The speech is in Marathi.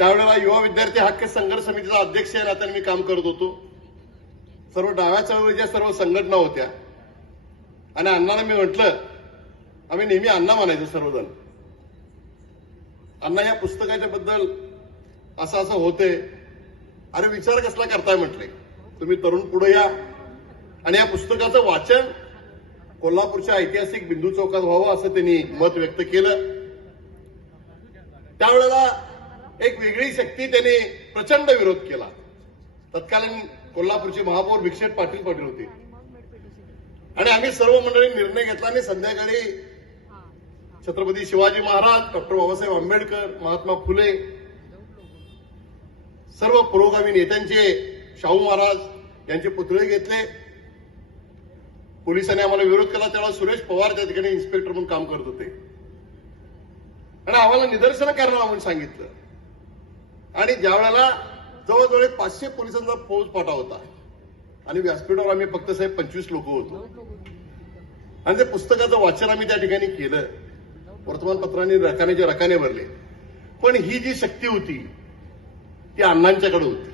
त्यावेळेला युवा विद्यार्थी हक्क संघर्ष समितीचा अध्यक्ष या नात्याने मी काम करत होतो. सर्व डाव्या चळवळीच्या सर्व संघटना होत्या. आणि अण्णांना मी म्हटलं आम्ही नेहमी अण्णा म्हणायचो सर्वजण. अण्णा या पुस्तकाच्या बद्दल असं असं होते. अरे विचार कसला करताय म्हटले. तुम्ही तरुण पुढे या. आणि या पुस्तकाचं वाचन कोल्हापूरच्या ऐतिहासिक बिंदू चौकात व्हावं असं त्यांनी मत व्यक्त केलं. त्यावेळेला एक वेगळी शक्ती त्यांनी प्रचंड विरोध केला. तत्कालीन कोल्हापूरचे महापौर भिक्षेत पाटील पाटील होते. आणि आम्ही सर्व मंडळी निर्णय घेतला आणि संध्याकाळी छत्रपती शिवाजी महाराज डॉक्टर बाबासाहेब आंबेडकर महात्मा फुले सर्व पुरोगामी नेत्यांचे शाहू महाराज यांचे पुतळे घेतले. पोलिसांनी आम्हाला विरोध केला. त्यावेळेला सुरेश पवार त्या ठिकाणी इन्स्पेक्टर म्हणून काम करत होते. आणि आम्हाला निदर्शनं करायला म्हणून सांगितलं. आणि ज्या वेळेला जवळजवळ पाचशे पोलिसांचा फौज पाठा होता. आणि व्यासपीठावर आम्ही फक्त साहेब पंचवीस लोक होतो. आणि ते पुस्तकाचं वाचन आम्ही त्या ठिकाणी केलं. वर्तमानपत्रांनी रकानेचे रकाने भरले. पण ही जी शक्ती होती ती अण्णांच्याकडे होती.